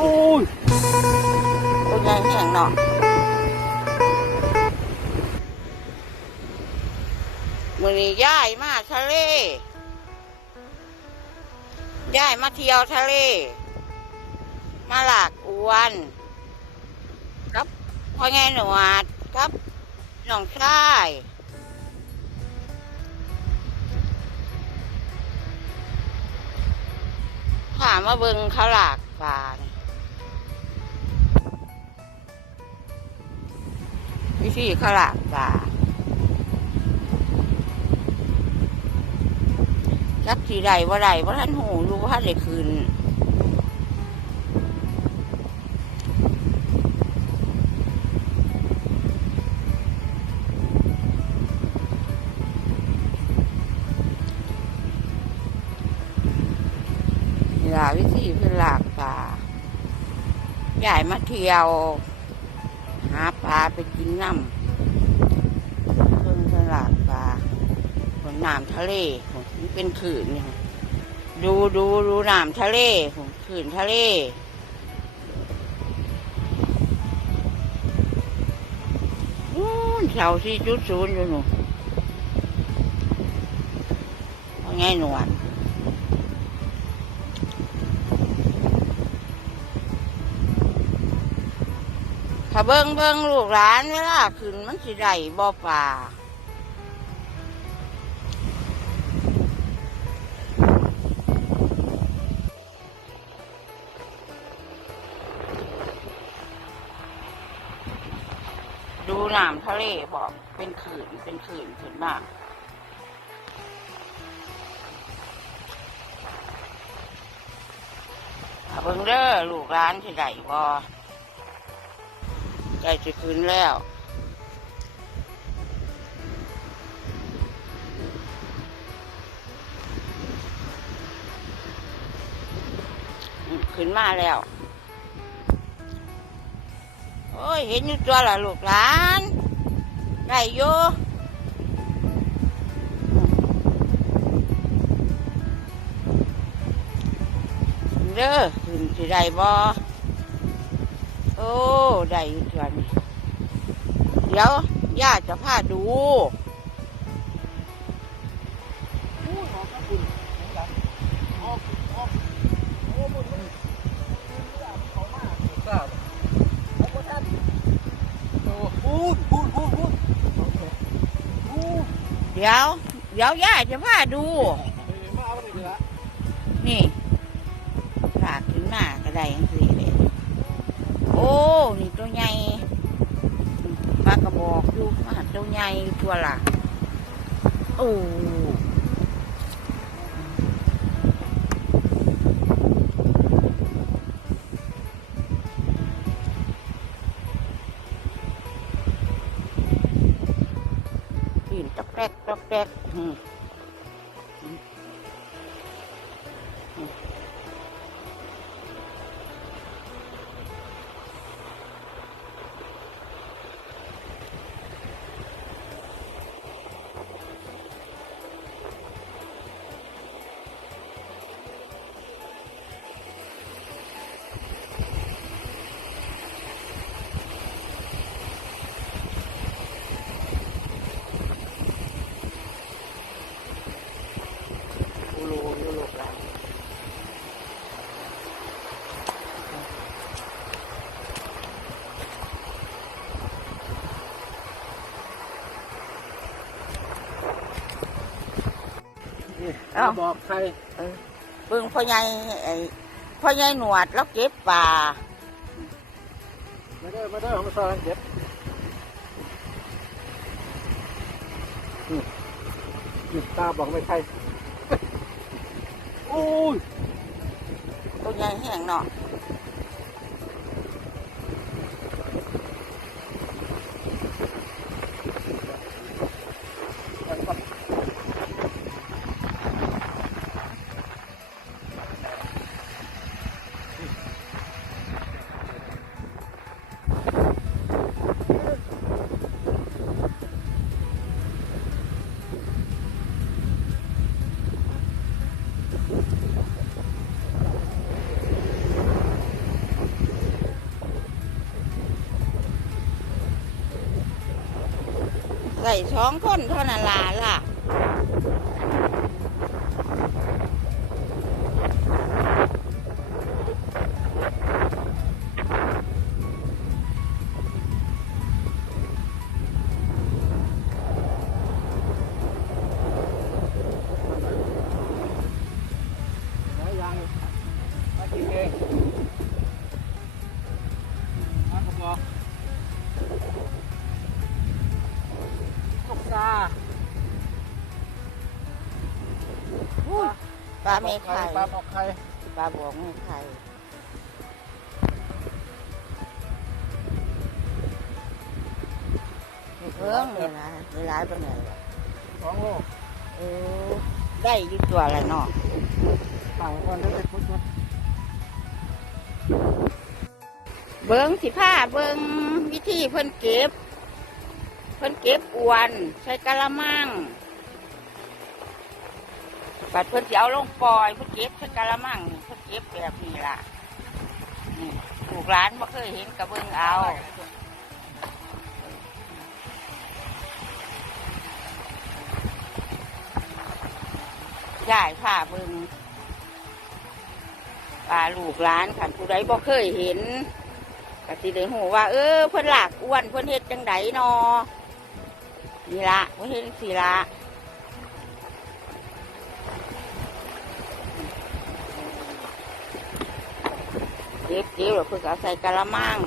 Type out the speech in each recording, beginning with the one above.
โอ้ยตัวใหญ่แห้งเนาะมือนี้ย้ายมาทะเลย้ายมาเที่ยวทะเล มาหลากอวนกับพ่อไงหนวดกับน้องชายถามมาเบิงเขาหลากปลา วิธีขาหลากปลาจักสีใดว่าใดว่าท่านหูรู้ว่าท่านได้คืนล่ะวิธีเพื่อหลากปลาใหญ่มาเที่ยวหา ปลาไปกินน้ำเพิ่งเพื่อหลากปลาบนน้ำทะเลนี่เป็นขื่นนี่ดูดูดูน้ำทะเลขื่นทะเลอู้นเสาสี่จุดศูนย์อยู่หนูว่าไงหนวด ถ้าเบิ้งเบิ้งลูกหลานเวลาขึ้นมันสิได้บ่ป่าดูน้ำทะเลบอกเป็นขื่นเป็นขื่นขึ้นมาถ้าเบิ้งเด้อลูกหลานสิได้บ่ใก ล้จะคืนแล้วขึ้นมาแล้ว โอ้ย เห็นอยู่ตัวละลูกหลานได้อยู่เด้อขึ้นสิได้บ่ โอ้ได้อยู่เถื่อนเดี๋ยวย่าจะพาดูเดี๋ยวเดี๋ยวย่าจะพาดู นี่ลากขึ้นมาก็ได้ยังสี่เลย โอ้นี่ตัวใหญ่ปลากระบอกอยู่มาหาตัวใหญ่ตัวละโอ้ เอ้าบอกใครเบิ่งพ่อใหญ่ไอ้พ่อใหญ่หนวดแล้วเก็บป่ามาเด้อมาเด้อมาซอยกันเก็บหยุดตาบอกไม่ใครโอ้ยตัวใหญ่แห้งเนาะ ได้สองคนเท่านั้นล่ะล่ะ ปลาเมไข่ปลาหมอกไข่ปลาบวงเมไข่เพิ่งเวลาเวลาไปไหนล่ะสองโลเออได้อยุตัวอะไรเนาะต่างกันได้ไปพุทธเบิ้งสิผ้าเบิ้งวิธีเพิ่นเก็บ เพิ่นเก็บอวน ใช้กะละมัง บัดเพิ่นสิเอาลงปล่อยเพิ่นเก็บใช้กะละมังนี่เพิ่นเก็บแบบนี้ล่ะนี่ลูกหลานบ่เคยเห็นกระเบิ้งเอายายผ้าเบิงปลาลูกหลานขันผู้ใดบ่เคยเห็นก็สิได้หูว่า เออเพิ่นหลากอ้วนเพิ่นเฮ็ดจังไดนอนี่ละเพิ่นเฮ็ดสิละ เก็บเก็บแล้วเพิ่นก็เอาใส่กะละมัง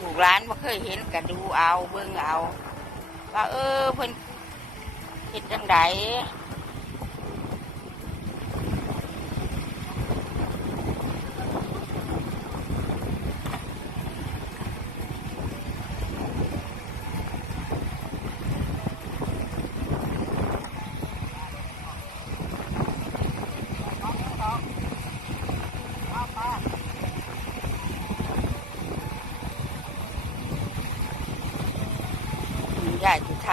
ลูกหลานบ่เคยเห็นก็ดูเอาเบิ่งเอา ว่าเออเพิ่นเฮ็ดจังได ย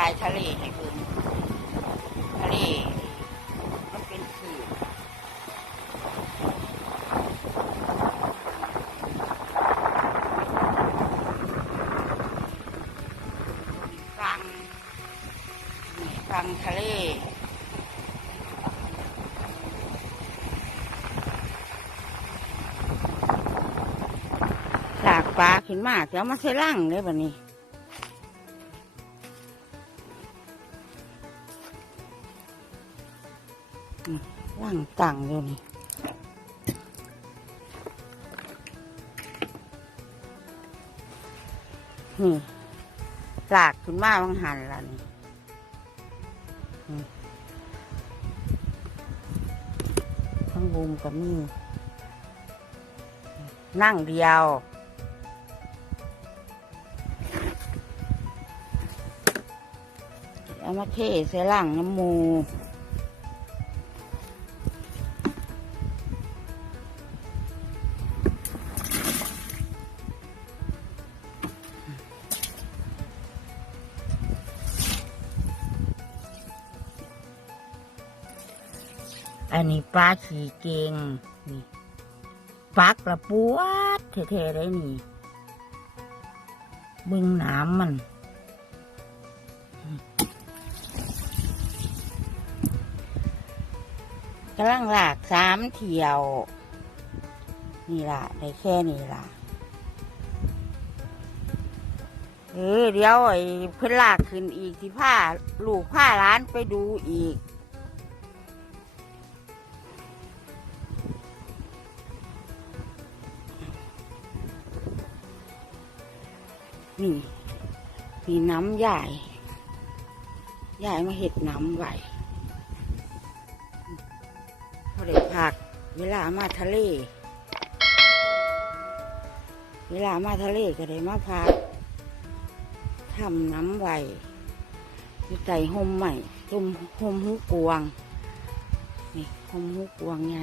ายทะเลให้เบิ่งทะเลมันเป็นสีฟังฟังทะเลหลากปลาขึ้นมาจะเอามาใส่ล่างเลยแบบนี้ ล่างต่างอยู่นี่นี่หลากขึ้นมาบางหันละนี่ข้างบุมกับนี่นั่งเดียวเอามาเทใส่ล่างน้ำมู อันนี้ปลาขี่เก่งนี่ปักละปวดเท่ๆเลยนี่บึงน้ำมัน กำลังหลากสามเที่ยว นี่ล่ะ ได้แค่นี้ล่ะ เออเดี๋ยวไอ้เพิ่นลากขึ้นอีกที่ผ้าลูกผ้าร้านไปดูอีก นี่ มีน้ำใหญ่ใหญ่มาเห็ดน้ำไหวพอได้ผัก เวลามาทะเล เวลามาทะเลก็ได้มาพักทำน้ำไหวอยู่ใส่ห่มใหม่ตุ่มห่มหูกวง นี่ห่มหูกวงไง